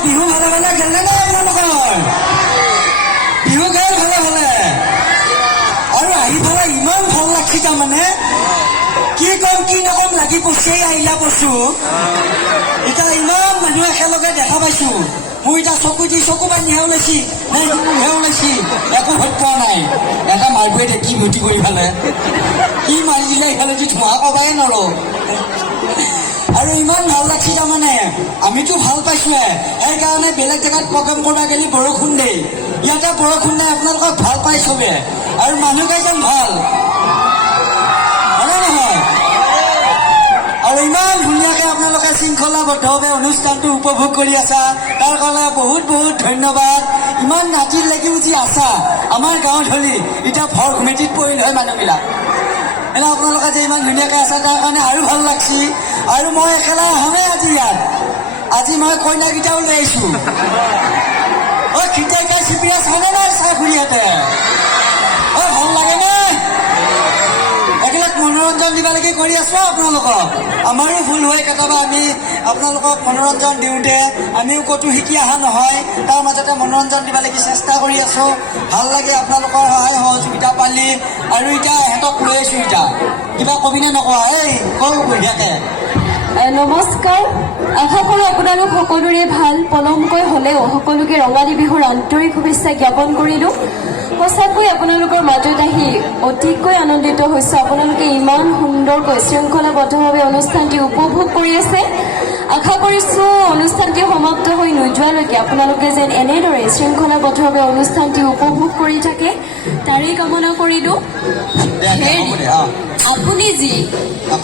বিহু ভালে ভালে গেলে নে আপোনালোকৰ? বিহু গাই ভালে ভালে আৰু আহি পেলাই ইমান ভাল লাগছি তাৰমানে কি কম কি নকম লাগি পচি আহিলা পচু এতিয়া ইমান মানুহ একেলগে দেখা পাইছো মোৰ এতিয়া চকু দি চকু বান্ধি ওলাইছি নাই ওলাইছি একো ভোট পোৱা নাই এটা মাৰিবই দেখি ভুটি কৰি ফালে কি মাৰি দিলে ইফালে দি ধোঁৱা কবাই নৰো আৰু ইমান ভাল লাগছি তাৰমানে আমিতো ভাল পাইছোৱে সেইকাৰণে বেলেগ জেগাত প্ৰগ্ৰাম কৰিব গেলি বৰষুণ দেই ইয়াতে বৰষুণ নাই আপোনালোকক ভাল পাই চবে আৰু মানুহ কেইজন ভাল হয়নে নহয় আৰু ইমান ধুনীয়াকৈ আপোনালোকে শৃংখলাবদ্ধভাৱে অনুষ্ঠানটো উপভোগ কৰি আছা তাৰ কাৰণে বহুত বহুত ধন্যবাদ ইমান নাতিৰ লাগিও যি আছা আমাৰ গাঁৱত হ'লি এতিয়া ভৰ ঘুমেটিত পৰিল হয় মানুহবিলাক এনে আপোনালোকে যে ইমান ধুনীয়াকৈ আছা তাৰ কাৰণে আৰু ভাল লাগছি আৰু মই একেলা আহমেই আজি ইয়াত আজি মই কইনাকেইটাও লৈ আহিছোঁ অ' খিতাইকা চিপিৰা চানে নাই চাহখুৰীহঁতে অ' ভাল লাগেনে এইবিলাক মনোৰঞ্জন দিবালৈকে কৰি আছো আপোনালোকক আমাৰো ভুল হয় কেতিয়াবা আমি আপোনালোকক মনোৰঞ্জন দিওঁতে আমিও ক'তো শিকি অহা নহয় তাৰ মাজতে মনোৰঞ্জন দিবালৈকে চেষ্টা কৰি আছো ভাল লাগে আপোনালোকৰ সহায় সহযোগিতা পালি আৰু এতিয়া সিহঁতক লৈ আছো এতিয়া কিবা কবিনে নকোৱা এই কওঁ বঢ়িয়াকৈ নমস্কাৰ আশা কৰোঁ আপোনালোক সকলোৰে ভাল পলমকৈ হ'লেও সকলোকে ৰঙালী বিহুৰ আন্তৰিক শুভেচ্ছা জ্ঞাপন কৰিলোঁ সঁচাকৈ আপোনালোকৰ মাজত আহি অতিকৈ আনন্দিত হৈছোঁ আপোনালোকে ইমান সুন্দৰকৈ শৃংখলাবদ্ধভাৱে অনুষ্ঠানটি উপভোগ কৰি আছে আশা কৰিছোঁ অনুষ্ঠানটি সমাপ্ত হৈ নোযোৱালৈকে আপোনালোকে যেন এনেদৰে শৃংখলাবদ্ধভাৱে অনুষ্ঠানটি উপভোগ কৰি থাকে তাৰেই কামনা কৰিলোঁ আপুনি যি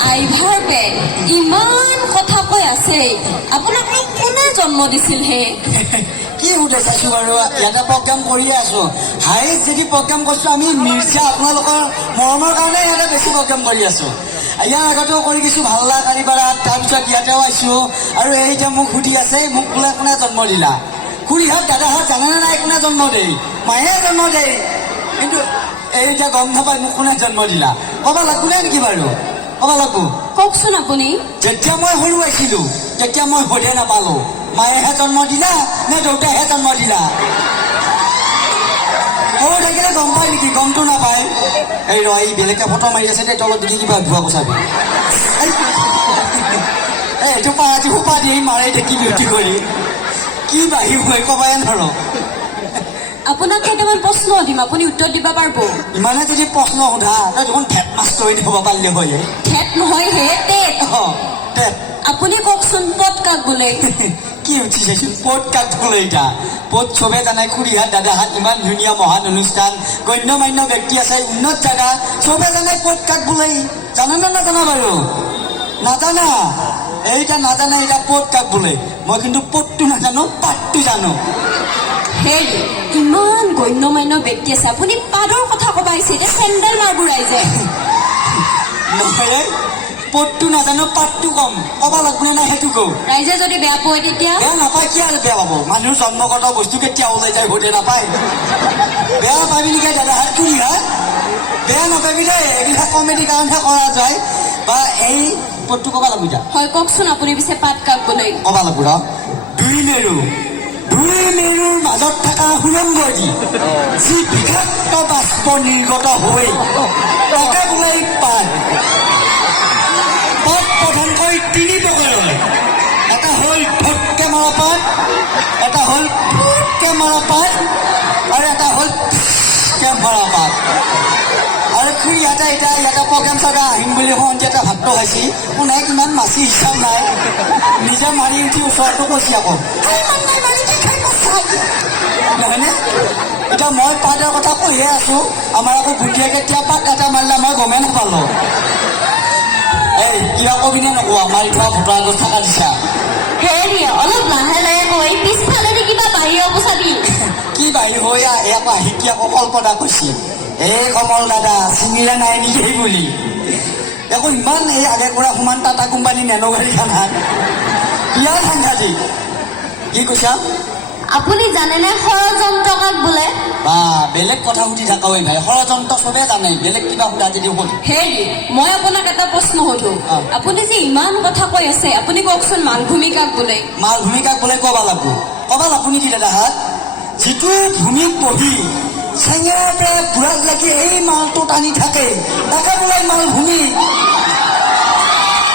আইভাৰ পেট ইমান কথা কৈ আছে আপোনাক কোনে জন্ম দিছিল হে কি সুধে চাইছোঁ বাৰু ইয়াতে প্ৰগ্ৰাম কৰিয়ে আছোঁ হায়েষ্ট যদি প্ৰগ্ৰাম কৰিছোঁ আমি মিৰ্জা আপোনালোকৰ মৰমৰ কাৰণে ইয়াতে বেছি প্ৰগ্ৰাম কৰি আছোঁ ইয়াৰ আগতেও কৰি গৈছোঁ ভাল্লা কাৰিপাৰাত তাৰপিছত ইয়াতেও আহিছোঁ আৰু এই যে মোক সুধি আছে মোক বোলে কোনে জন্ম দিলা খুৰীহঁত দাদাহঁত জানেনে নাই কোনে জন্ম দেই মায়ে জন্ম দেই কিন্তু এই এতিয়া গম নাপায় মোক কোনে জন্ম দিলা ক'ব লাগব নে নেকি বাৰু ক'ব লাগব কওকচোন আপুনি যেতিয়া মই সৰু আছিলোঁ তেতিয়া মই সোধে নাপালোঁ মায়েহে জন্ম দিলা নে দেউতাইহে জন্ম দিলা সৰু থাকিলে গম পায় নেকি গমটো নাপায় এই ৰ এই বেলেগে ফটো মাৰি আছে দে তলত দেখি কিবা ধোৱা পচাবি এইটো পাৰাটি সোপা দি মাৰে দেখি বিউটি কৰি কি বাঢ়ি হৈ ক'বাই নৰ আপোনাক কেইটামান প্ৰশ্ন দিম আপুনি উত্তৰ দিব পাৰিব ইমানে যদি প্ৰশ্ন সোধা তই দেখোন ঠেপ মাছ কৰি দিব পাৰিলে হয় ঠেপ নহয় হে টেপ ঠেপ আপুনি কওকচোন পদ কাক বোলে কি উঠি চাইছোঁ পদ কাক বোলে এতিয়া পদ চবে জানে খুৰীহাত দাদাহাত ইমান ধুনীয়া মহান অনুষ্ঠান গণ্য মান্য ব্যক্তি আছে উন্নত জেগা চবে জানে পদ কাক বোলে জানে নে নাজানা বাৰু নাজানা এইটা নাজানে এতিয়া পদ কাক বোলে মই কিন্তু পদটো নাজানো পাতটো জানো হেই ইমান গণ্য মান্য ব্যক্তি আছে আপুনি পাদৰ কথা ক'ব আহিছে এতিয়া চেণ্ডেল মাৰবোৰ আহিছে নহয় পদটো নাজানো পাতটো কম ক'ব লাগব নে নাই সেইটো কওঁ ৰাইজে যদি বেয়া পোৱা তেতিয়া বেয়া নাপায় কি আৰু বেয়া পাব মানুহৰ জন্মগত বস্তু কেতিয়া ওলাই যায় ভোটে নাপায় বেয়া পাবি নেকি দাদাহাত খুৰীহাত বেয়া নাপাবি দেই এইবিলাক কমেডি কাৰণেহে কৰা যায় বা এই পদটো ক'ব লাগব এতিয়া হয় কওকচোন আপুনি পিছে পাত কাক বোলে ক'ব লাগব ৰ দুই মেৰুৰ মাজত থকা সুৰংগদি যি বিষাক্ত বাষ্প নিৰ্গত হৈ তাকে বোলে পাত পাত প্ৰধানকৈ তিনি প্ৰকাৰৰ এটা হ'ল ফটকে মৰা পাত এটা হ'ল ফুটকে মৰা পাত আৰু এটা হ'ল ফটকে মৰা পাত আৰু খুৰীহঁতে এতিয়া ইয়াতে প্ৰগ্ৰাম চাগে আহিম বুলি সন্ধিয়াতে ভাতটো খাইছি কোনে কিমান মাছি হিচাপ নাই নিজে মাৰি উঠি ওচৰটো কৈছি আকৌ নহয়নে এতিয়া মই পাতৰ কথা কৈয়ে আছোঁ আমাৰ আকৌ ভুটিয়ে কেতিয়া পাত এটা মাৰিলে মই গমেই নাপালোঁ এই কিবা কবিনে নকোৱা মাৰি থোৱা ভোটৰ আগত থকা দিছা হেৰি অলপ লাহে লাহে কৈ পিছফালেদি কিবা বাহিৰ অৱস্থাদি কি বাহিৰ হৈ আকৌ আহি কি আকৌ কল্পনা কৈছিল এই কমল দাদা চিনিলে নাই নেকি বুলি আকৌ ইমান এই আগে কৰা সমান টাটা কোম্পানী নেনো গাড়ীখনত বিৰাট সাংঘাতিক কি কৈছা আপুনি জানেনে ষড়যন্ত্ৰ কাক বোলে বা বেলেগ কথা সুধি থাকা ঐ ভাই ষড়যন্ত্ৰ চবে জানে বেলেগ কিবা সুধা যদি সুধ হেৰি মই আপোনাক এটা প্ৰশ্ন সুধো আপুনি যে ইমান কথা কৈ আছে আপুনি কওকচোন মালভূমি কাক বোলে মালভূমি কাক বোলে ক'ব লাগব কবাল আপুনি কি দাদাহাত যিটো ভূমিত বহি চেঙেৰাৰ পৰা বুঢ়াক লাগি এই মালটো টানি থাকে তাকে বোলে মালভূমি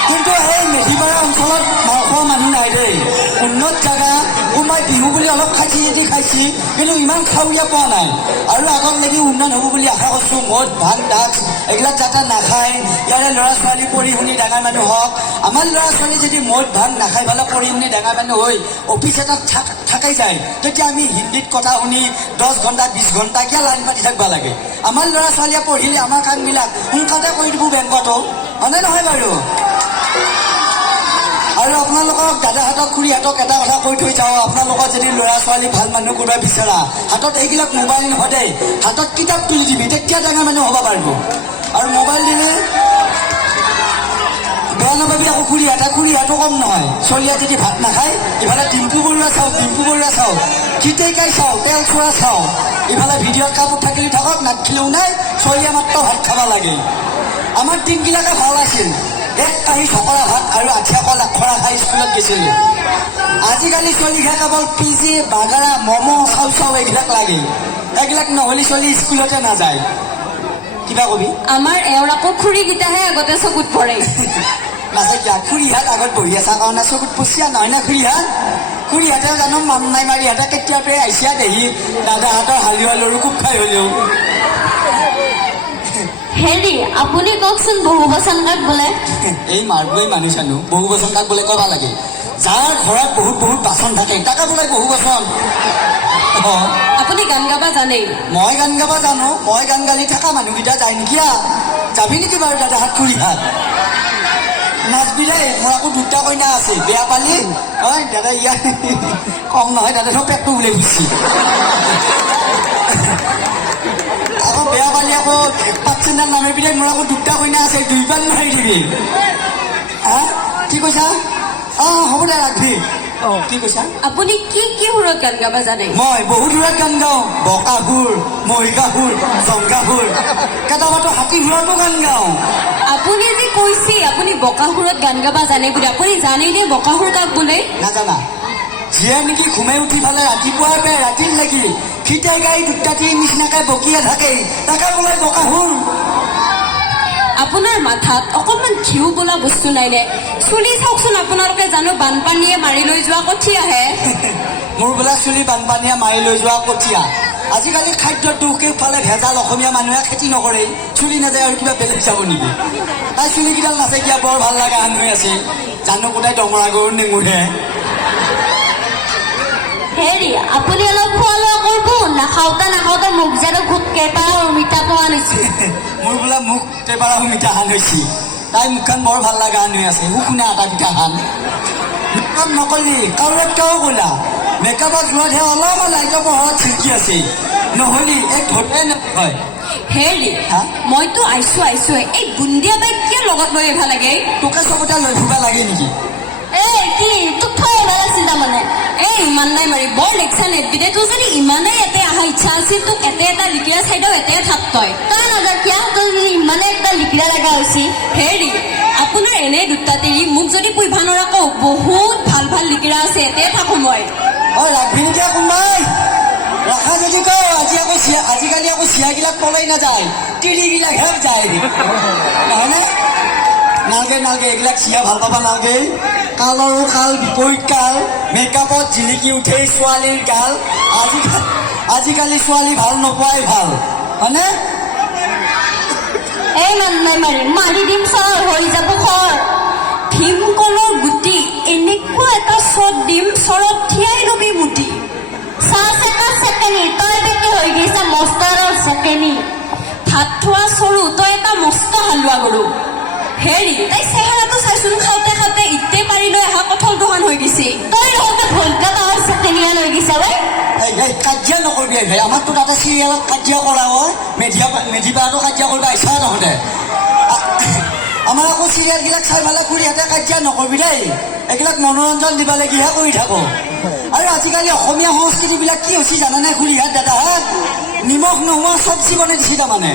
কিন্তু এই মেধিপাৰা অঞ্চলত মাল খোৱা মানুহ নাই দেই উন্নত জাগা কোনোবাই বিহু বুলি অলপ খাইছি যদি খাইছি কিন্তু ইমান খাৱলীয়া পোৱা নাই আৰু আগত লাগি উন্নত হ'ব বুলি আশা কৰিছোঁ মদ ভাং ড্ৰাগছ এইবিলাক যাতে নাখায় ইয়াৰে ল'ৰা ছোৱালী পঢ়ি শুনি ডাঙৰ মানুহ হওক আমাৰ ল'ৰা ছোৱালী যদি মদ ভাং নাখাই পেলাই পঢ়ি শুনি ডাঙৰ মানুহ হৈ অফিচ এটাত থাকাই যায় তেতিয়া আমি হিন্দীত কথা শুনি 10 ঘণ্টা 20 ঘণ্টা কিয় লাইন পাতি থাকিব লাগে আমাৰ ল'ৰা ছোৱালীয়ে পঢ়িলে আমাৰ কামবিলাক সোনকালে কৰি দিব বেংকতো হয়নে নহয় বাৰু আৰু আপোনালোকক দাদাহঁতক খুৰীহঁতক এটা কথা কৈ থৈ যাওঁ আপোনালোকৰ যদি ল'ৰা ছোৱালী ভাল মানুহ কোনোবাই বিচৰা হাতত এইবিলাক মোবাইল নহয় দেই হাতত কিতাপ তুলি দিবি তেতিয়া ডাঙৰ মানুহ হ'ব পাৰিব আৰু মোবাইল দিলে বেয়া নাপাবি আকৌ খুৰীহঁতো কম নহয় ছোৱালীয়ে যদি ভাত নাখায় ইফালে ডিম্পু বৰুৱা চাওঁ খিতেইকাই চাওঁ তেল চোৱা চাওঁ ইফালে ভিডিঅ'ত কাপোৰ থাকিলে থাকক নাথাকিলেও নাই ছোৱালীয়ে মাত্ৰ ভাত খাব লাগে আমাৰ দিনবিলাকে ভাল আছিল এক কাঁহী চকৰা ভাত আৰু আঠিয়া কল আখৰা খাই স্কুলত গৈছিলোঁ আজিকালি ছোৱালীহে কেৱল পিজি বাগাৰা ম'ম' চাউ এইবিলাক লাগে এইবিলাক নহ'লে ছোৱালী স্কুলতে নাযায় কিবা কবি আমাৰ এওঁৰ আকৌ খুৰীকেইটাহে আগতে চকুত পৰে নাচাকিয়া খুৰীহাত আগত বহি আছা কাৰণে চকুত পচিয়া নহয় না খুৰীহাতে জানো মন নাই মাৰি সিহঁতে কেতিয়াৰ পৰাই আহিছা দেহি দাদাহঁতৰ হালোৱা লৰু কোব খাই হ'লেও হেৰি আপুনি কওকচোন বহু বচন কাক বোলে এই মাৰবই মানুহ চানো বহু বচন কাক বোলে ক'বা লাগে যাৰ ঘৰত বহুত বাচন থাকে তাকে বোলে বহু বচন আপুনি গান গাবা জানে মই গান গাবা জানো মই গান গালি থকা মানুহকেইটা যায় নেকি যাবি নেকি বাৰু দাদাহাত খুৰীহাত নাচবি দেই মোৰ আকৌ দুটা কইনা আছে বেয়া পালি হয় দাদা ইয়াৰ কম নহয় দাদা চব পেটটো ওলাই গুচি আকৌ বেয়া পালি আকৌ পাঁচজনদাল নামি পিনে মোৰ আকৌ দুটা কইনা আছে 2 পাল মাৰি দিবি হা কি কৈছা হ'ব দে ৰাখবি কি কৈছা আপুনি কি সুৰত গান গাবা জানে মই বহুত সুৰত গান গাওঁ বকা সুৰ মহিকা সুৰ জংকা সুৰ কেতিয়াবাতো হাতী সুৰতো গান গাওঁ আপুনি যে কৈছে আপুনি বকা সুৰত গান গাবা জানে বুলি আপুনি জানেনে বকা সুৰ কাক বোলে নাজানা যিয়ে নেকি ঘুমাই উঠি ফালে ৰাতিপুৱাৰ পৰা ৰাতিৰ লাগি খিটাই গাই দুটাটি নিচিনাকে বকিয়ে থাকে তাকে বোলে বকা সুৰ আপোনাৰ মাথাত অকণমান ঘিউ বোলা বস্তু নাই নে চুলি চাওকচোন আপোনালোকে জানো বানপানীয়ে মাৰি লৈ যোৱা কঠীয়াহে মোৰ বোলা চুলি বানপানীয়ে মাৰি লৈ যোৱা কঠীয়া আজিকালি খাদ্যৰ দুখেইফালে ভেজাল অসমীয়া মানুহে খেতি নকৰে চুলি নাযায় আৰু কিবা বেলেগ যাব নেকি তাই চুলিকেইডাল নাথাকিয়া বৰ ভাল লগা হান হৈ আছে জানো কোটাই ডমৰা গৰু নেঙুৰে হেৰি আপুনি অলপ খোৱা লোৱা কৰিব নাখাওঁতে মুখ যেন খুব কেইবাৰ মিঠাটো আনিছে মোৰ বোলা মুখ কেইবাৰ মিঠা হান হৈছে তাই মুখখন বৰ ভাল লগা হান হৈ আছে শুনা আটাকেইটা হান মেকআপ নকৰিলি কাৰোবাতকেও ক'লা মেকআপত যোৱাতহে অলপমান লাইটৰ পোহৰত ছিল্কি আছে নহ'লে এক ঘৰতে নহয় হেৰি মইতো আইছো এই বুন্দিয়া বাইক কিয় লগত লৈ আহিব লাগে তোকে চবতে লৈ ফুৰিব লাগে নেকি কি তোক থৈ আহিব লাগিছিল তাৰমানে ইমান নাই মাৰি বৰ লেকচাৰ নেদবি তোৰ যদি ইমানেই ইয়াতে অহা ইচ্ছা আছিল তোক এটা লিকিৰা চাইডেও এটাই থাক তই নাযায় কিয় তোৰ যদি ইমানে এটা লিকিৰা লগা হৈছি হেৰি আপোনাৰ এনে দুটা তেৰি মোক যদি পুইভা নৰাকো বহুত ভাল লিকিৰা আছে এটাই থাকো মই ৰাখবি নেকি কোনোবাই ৰাখা যদি কওঁ আজিকালি আকৌ চিয়াগিলাক পলাই নাযায় তিৰিগিলাকহে যায় নহয়নে নালগে এইবিলাক চিয়া ভাল পাবা নালগে কালৰো কাল বিপৰীত কাল মেকআপত জিলিকি উঠে ছোৱালীৰ গাল আজিকালি ছোৱালী ভাল নোপোৱাই ভাল হয়নে মাৰি দিম চৰ হৈ যাব খৰ ভীমকলৰ গুটি এনেকুৱা এটা চট দিম চৰত থিয়াই লবি মুটি তই বেটি হৈ গৈছা মস্তাৰৰ চেকেনি ভাত থোৱা চৰু তই এটা মস্ত হালোৱা গৰু হেৰি তাই চেহেৰাটো চাইচোন খাওঁতে ইতে পাৰি লৈ অহা কঠল দোকান হৈ গৈছে তই লগতে ভলকা তাৰ চেকেনিয়া লৈ গৈছা কাজিয়া নকৰিবি ভাই আমাৰতো তাতে চিৰিয়েলত কাজিয়া কৰা হয় মেধিপাৰাটো কাজিয়া কৰিব আহিছা তহঁতে আমাৰ আকৌ চিৰিয়েলবিলাক চাই পেলাই খুৰীহঁতে কাজিয়া নকৰিবি দেই এইবিলাক মনোৰঞ্জন দিব লাগিহে কৰি থাকো আৰু আজিকালি অসমীয়া সংস্কৃতিবিলাক কি হৈছে জানানে খুৰীহঁত দাদাহঁত নিমখ নোহোৱা চব্জি বনাই দিছে তাৰমানে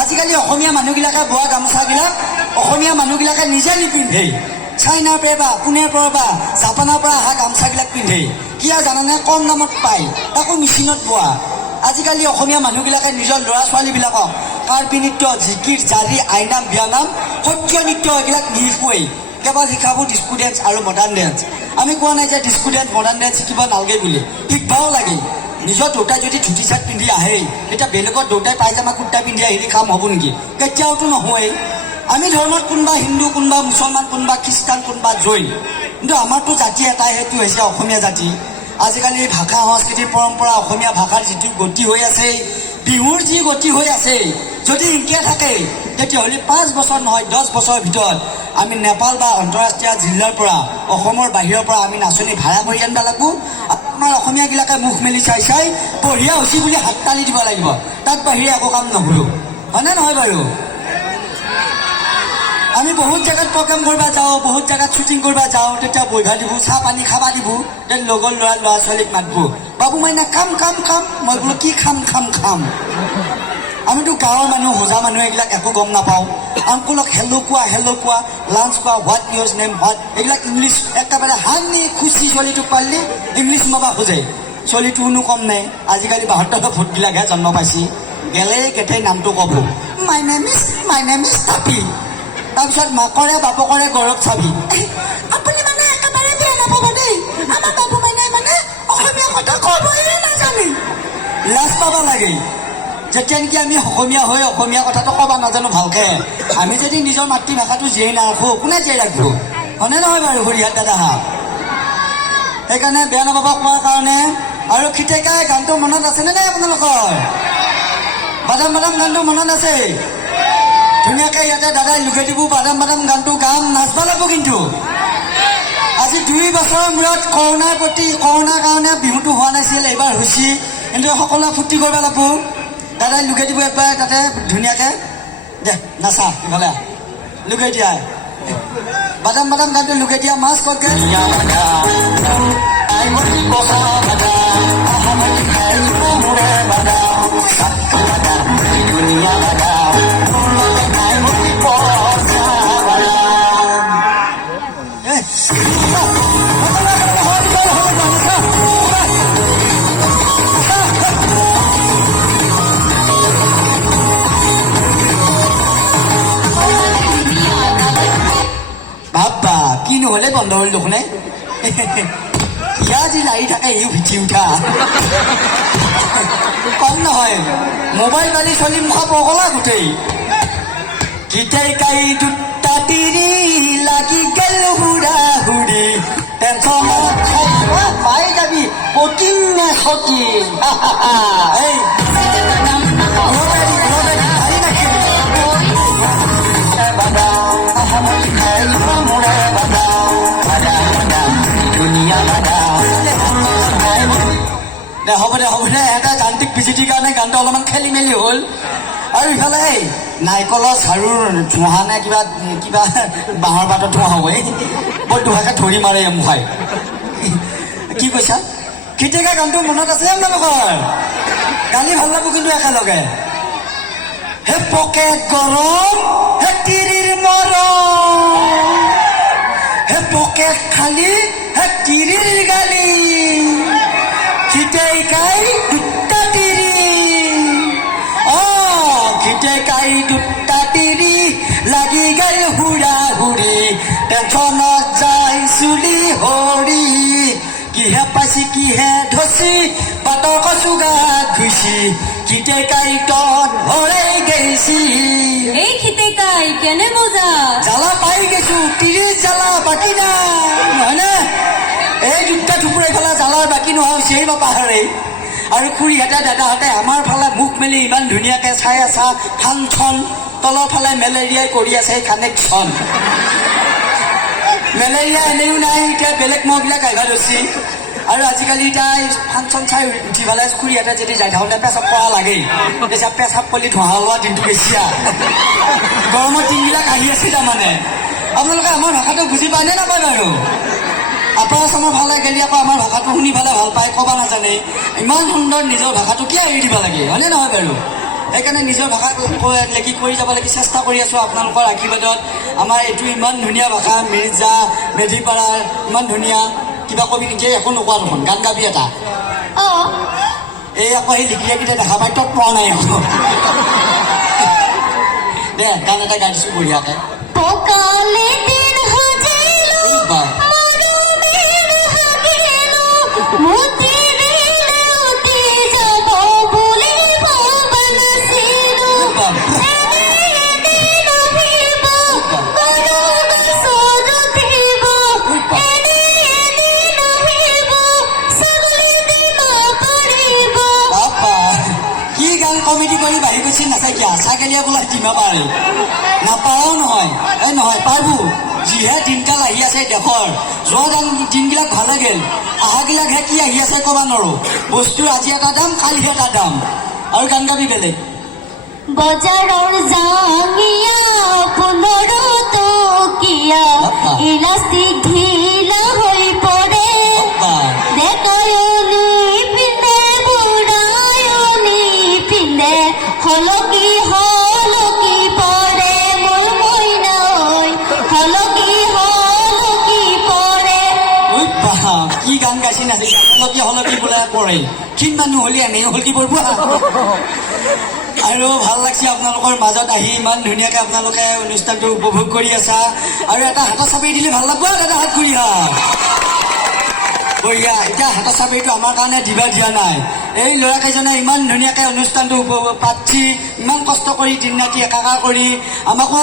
আজিকালি অসমীয়া মানুহবিলাকে বোৱা গামোচাবিলাক অসমীয়া মানুহবিলাকে নিজে নিপিন্ধে চাইনাৰ পৰা বা পুনেৰ পৰা বা জাপানৰ পৰা অহা গামোচাবিলাক পিন্ধে ঢেকীয়া জানানে কম দামত পায়, তাকো মেচিনত বোৱা। আজিকালি অসমীয়া মানুহবিলাকে নিজৰ ল'ৰা ছোৱালীবিলাকক কাৰ্বি নৃত্য, জিকিৰ, জাৰি, আইনাম, বিয়ানাম, সত্ৰীয় নৃত্য এইবিলাক নিশিকোৱেই, কেৱল শিকাব ডিস্কো ডেন্স আৰু মডাৰ্ণ ডেন্স। আমি কোৱা নাই যে ডিস্কো ডেন্স মডাৰ্ণ ডেন্স শিকিব নালাগে বুলি, শিকিবও লাগে। নিজৰ দেউতাই যদি ধুতি চাৰ্ট পিন্ধি আহে, তেতিয়া বেলেগৰ দেউতাই পাইজামা কুৰ্তা পিন্ধি আহিলে কাম হ'ব নেকি? কেতিয়াওতো নহয়েই। আমি ধৰ্মত কোনোবা হিন্দু, কোনোবা মুছলমান, কোনোবা খ্ৰীষ্টান, কোনোবা জৈন, কিন্তু আমাৰতো জাতি এটাই, সেইটো হৈছে অসমীয়া জাতি। আজিকালি ভাষা সংস্কৃতি পৰম্পৰা, অসমীয়া ভাষাৰ যিটো গতি হৈ আছে, বিহুৰ যি গতি হৈ আছে, যদি এনকে থাকে তেতিয়াহ'লে 5 বছৰ নহয় 10 বছৰৰ ভিতৰত আমি নেপাল বা আন্তঃৰাষ্ট্ৰীয় জিলাৰ পৰা, অসমৰ বাহিৰৰ পৰা আমি নাচনী ভাড়া কৰি আনিব লাগিব। আমাৰ অসমীয়াবিলাকে মুখ মেলি চাই চাই বঢ়িয়া হৈছে বুলি হাত তালি দিব লাগিব, তাত বাহিৰে একো কাম নহ'লো, হয়নে নহয় বাৰু? আমি বহুত জেগাত প্ৰগ্ৰাম কৰিব যাওঁ, বহুত জেগাত শ্বুটিং কৰিব যাওঁ, তেতিয়া বহিবা দিব, চাহ পানী খাবা দিব, তেতিয়া লগৰ ল'ৰা ছোৱালীক মাতিব, বাবু মাইনা খাম খাম খাম। মই বোলো কি খাম খাম খাম? আমিতো গাঁৱৰ মানুহ, হোজা মানুহ, এইবিলাক একো গম নাপাওঁ। আংকুলক হেল্ল' কোৱা, লাঞ্চ কোৱা, হোৱাট ইউৰ নেম, হোৱাট, এইবিলাক ইংলিছ একেবাৰে হানি খুচি ছোৱালীটোক পাৰিলে ইংলিছ মাবা খোজে। ছোৱালীটোনো কম নাই, আজিকালি 72 ভোটবিলাকহে জন্ম পাইছে, গেলে গেঠেই নামটো ক'ব, মাই নেম ইজ টাপি। তাৰপিছত মাকৰে বাপকৰে গৌৰৱ চাবি, আপুনি মানে একেবাৰে বেয়া নাপাব দেই, আমাৰ বাবু মাইনাই মানে অসমীয়া কথা ক'বই নাজানে। লাজ পাব লাগে। যেতিয়া নেকি আমি অসমীয়া হৈ অসমীয়া কথাটো ক'ব নাজানো ভালকে, আমি যদি নিজৰ মাতৃভাষাটো জীয়াই নাৰাখোঁ, কোনে জীয়াই ৰাখিব? হয়নে নহয় বাৰু হৰিহাত দাদাহঁত? সেইকাৰণে বেয়া নাপাব কোৱাৰ কাৰণে। আৰু খিতেকাই গানটো মনত আছেনে নাই আপোনালোকৰ? বাদাম বাদাম গানটো মনত আছে? ধুনীয়াকৈ ইয়াতে দাদাই লুকাই দিব, বাদাম বাদাম গানটো গাম, নাচব লাগিব। কিন্তু আজি 2 বছৰৰ মূৰত কৰোণাৰ কাৰণে বিহুটো হোৱা নাছিল, এইবাৰ হৈছে, কিন্তু সকলোৱে ফূৰ্তি কৰিব লাগিব। দাদাই লুকাই দিব একবাৰ তাতে ধুনীয়াকৈ, দে নাচা ইফালে লুকাই দিয়া, বাদাম বাদাম গানটো লুকাই দিয়া, মাছ ককে ভাবা কি নহ'লে বন্ধ হ'ল দেখোনে। ইয়াৰ যি লাৰি থাকে ইও ভিচি উঠা কম নহয়, মোবাইল বালি চলি মুখা পগলা গোটেই। গীতাই কাই দুটা তিৰি লাগি গেল হুৰা হুৰি, টেনচনত পাই যাবি কঠিন নে সঠিন। এই হ'ব দে এটা গানটিক বিজুতিৰ কাৰণে গানটো অলপমান খেলি মেলি হ'ল। আৰু ইফালে এই নাৰিকলৰ চাৰুৰ ধোঁহা নে কিবা বাঁহৰ পাতৰ ধোঁহা হ'ব, এই বৰ দুহাকে ধৰি মাৰে মুখাই। কি কৈছা? খিতেকা গানটো মনত আছে আপোনালোকৰ? গালি ভাল লাগব কিন্তু একেলগে। হে পকেট গৰম, হে তিৰিৰ মৰম, হে পকেট খালি, হে তিৰিৰ গালি, খিতেকাই দুটা তিৰি, খিতেকাই দুটা তিৰি লাগি গেল হুৰা হুৰি, টেনচনত যাই চুলি হৰি, কিহে পাইছি কিহে ধচি, বাটৰ কচু গাত ঘুচি, খিতেকাই তত ভৰে গেছি। এই খিতেকাই কেনে মজা, জ্বালা পাই গেছো, তিৰিৰ জ্বালা বাকী নাই, নহয়নে? এই দুটা টুকুৰাই ফালে জ্বালাৰ বাকী নোহোৱা হৈছে বা পাহাৰে। আৰু খুৰীহঁতে দাদাহঁতে আমাৰ ফালে মুখ মেলি ইমান ধুনীয়াকৈ চাই আছা ফাংচন, তলৰ ফালে মেলেৰিয়াই কৰি আছে কানেকশ্যন। মেলেৰিয়া এনেও নাই, এতিয়া বেলেগ মহবিলাক আহিব ধৰিছে। আৰু আজিকালি এতিয়া ফাংচন চাই উঠি পেলাই খুৰীহঁতে যদি যাই থাকোঁতে পেচাব কৰা লাগেই, তেতিয়া পেচাব কৰি ধোঁহা লোৱা দিনটো বেছি। গৰমৰ দিনবিলাক আহি আছে তাৰমানে। আপোনালোকে আমাৰ ভাষাটো বুজি পায়নে নাপায় বাৰু? আপাৰ আছামৰ ফালে গেলি আকৌ আমাৰ ভাষাটো শুনি ফালে ভাল পায়, ক'ব নাজানে। ইমান সুন্দৰ নিজৰ ভাষাটো কিয় এৰি দিব লাগে, হয়নে নহয় বাৰু? সেইকাৰণে নিজৰ ভাষা লেখি কৰি যাব লাগে, চেষ্টা কৰি আছোঁ আপোনালোকৰ আশীৰ্বাদত। আমাৰ এইটো ইমান ধুনীয়া ভাষা, মিৰ্জা মেধিপাৰাৰ ইমান ধুনীয়া কিবা কবি নেকি একো নোকোৱা দেখোন গান গাবি এটা অঁ এই আকৌ সেই লিখিয়াকেইটা দেখা পাই তত পোৱা নাই আকৌ দে গান এটা গাই দিছোঁ বঢ়িয়াকে পকালে দিন হাজিলো বা মতি দিলে উঠি যাব বুলি ভবা নাছিলো কমেডি কৰি বাঢ়ি বেছি নাথাকিয়া ছাগলীয়া বোলা দিব পাৰে নাপাৰাও নহয় এই নহয় পাৰবো যিহে দিনকাল আহি আছে দেশৰ যোৱা দিনবিলাক ভাল লাগিল আহাগিলাকহে কি আহি আছে ক'ব নোৱাৰো বস্তুৰ আজি এটা দাম কালিহে এটা দাম আৰু গান গাবি বেলেগ বজাৰৰ জাঙিয়া পুনৰ টকীয়া ইলাষ্টিক ঢিলা হৈ পৰে ডেকায়নি পিন্ধে বুঢ়ায়নি পিন্ধে হলকি হলকি পৰে মোৰ মইনা ঐ হলকি হলকি পৰে ঐ বাহা কি গান গাইছি নাছিল হলকি হলকি বোলে পৰে ক্ষীণ মানুহ হ'লে এনেই হলকি পৰব আৰু ভাল লাগছে আপোনালোকৰ মাজত আহি ইমান ধুনীয়াকৈ আপোনালোকে অনুষ্ঠানটো উপভোগ কৰি আছা আৰু এটা হাতৰ চাপি দিলে ভাল লাগব এটা হাত ঘূৰি বঢ়িয়া এতিয়া হাতৰ চাপিটো আমাৰ কাৰণে দিয়া নাই এই ল'ৰাকেইজনে ইমান ধুনীয়াকৈ অনুষ্ঠানটো পাতছি ইমান কষ্ট কৰি দিন ৰাতি একাকাৰ কৰি আমাকো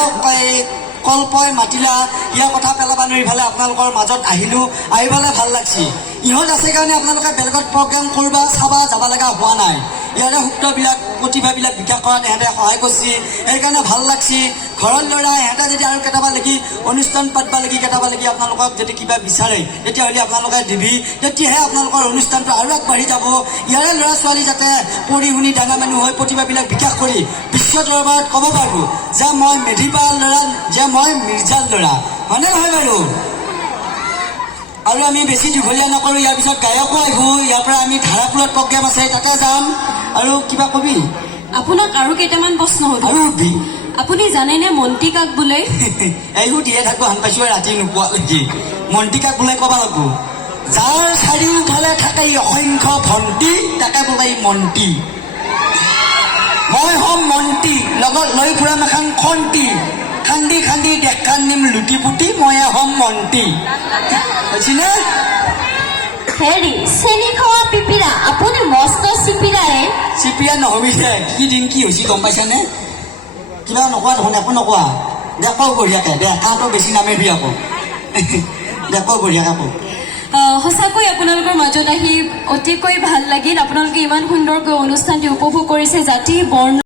কল্পই মাতিলা ইয়াৰ কথা পেলাব নোৱাৰি ইফালে আপোনালোকৰ মাজত আহিলোঁ আহি পেলাই ভাল লাগছি ইহঁত আছে কাৰণে আপোনালোকে বেলেগত প্ৰগ্ৰাম কৰিব চাব যাব লগা হোৱা নাই ইয়াৰে সুপ্তবিলাক প্ৰতিভাবিলাক বিকাশ কৰাত ইহঁতে সহায় কৰিছে সেইকাৰণে ভাল লাগছি ঘৰৰ ল'ৰা ইহঁতে যদি আৰু কেতিয়াবা লাগি অনুষ্ঠান পাতিব লাগি কেতিয়াবা লাগি আপোনালোকক যদি কিবা বিচাৰে তেতিয়াহ'লে আপোনালোকে দিবি তেতিয়াহে আপোনালোকৰ অনুষ্ঠানটো আৰু আগবাঢ়ি যাব ইয়াৰে ল'ৰা ছোৱালী যাতে পঢ়ি শুনি ডাঙৰ মানুহ হৈ প্ৰতিভাবিলাক বিকাশ কৰি বিশ্ব দৰবাৰত ক'ব পাৰোঁ যে মই মেধিপাল ল'ৰা যে মই মিৰ্জাৰ ল'ৰা হয়নে নহয় বাৰু আৰু আমি বেছি দীঘলীয়া নকৰোঁ ইয়াৰ পিছত গায়কো আহিব ইয়াৰ পৰা আমি ধাৰাপুৰত প্ৰগ্ৰেম আছে তাতে যাম আৰু কিবা কবি আপোনাক আৰু কেইটামান প্ৰশ্ন সুধো আৰু সুধবি আপুনি জানেনে মন্ত্ৰী কাক বোলে এইবোৰ দিয়ে থাকোঁ হান পাইছোঁ ৰাতি নোপোৱালৈকে মন্ত্ৰী কাক বোলে ক'ব লাগিব যাৰ চাৰিওফালে থাকে অসংখ্য ভণ্টি তাকে বোলে মন্ত্ৰী মই হ'ম মন্ত্ৰী লগত লৈ ফুৰাম এখন খন্তি খান্দি খান্দি দেখান নিম লুটি পুটি ময়ে হ'ম মন্ত্ৰী হৈছিনে হেৰি চেনি খোৱা পিপিৰা আপুনি মস্ত চিপিৰাৰে চিপিয়া নহবি দে কি দিন কি হৈছে গম পাইছানে কিবা নকোৱা দেখোন একো নকোৱা দে কওঁ বঢ়িয়াকৈ দে কাহঁতো বেছি নামেবি আকৌ দে কওঁ বঢ়িয়াকৈ কওঁ সঁচাকৈ আপোনালোকৰ মাজত আহি অতিকৈ ভাল লাগিল আপোনালোকে ইমান সুন্দৰকৈ অনুষ্ঠানটি উপভোগ কৰিছে জাতি বৰ্ণ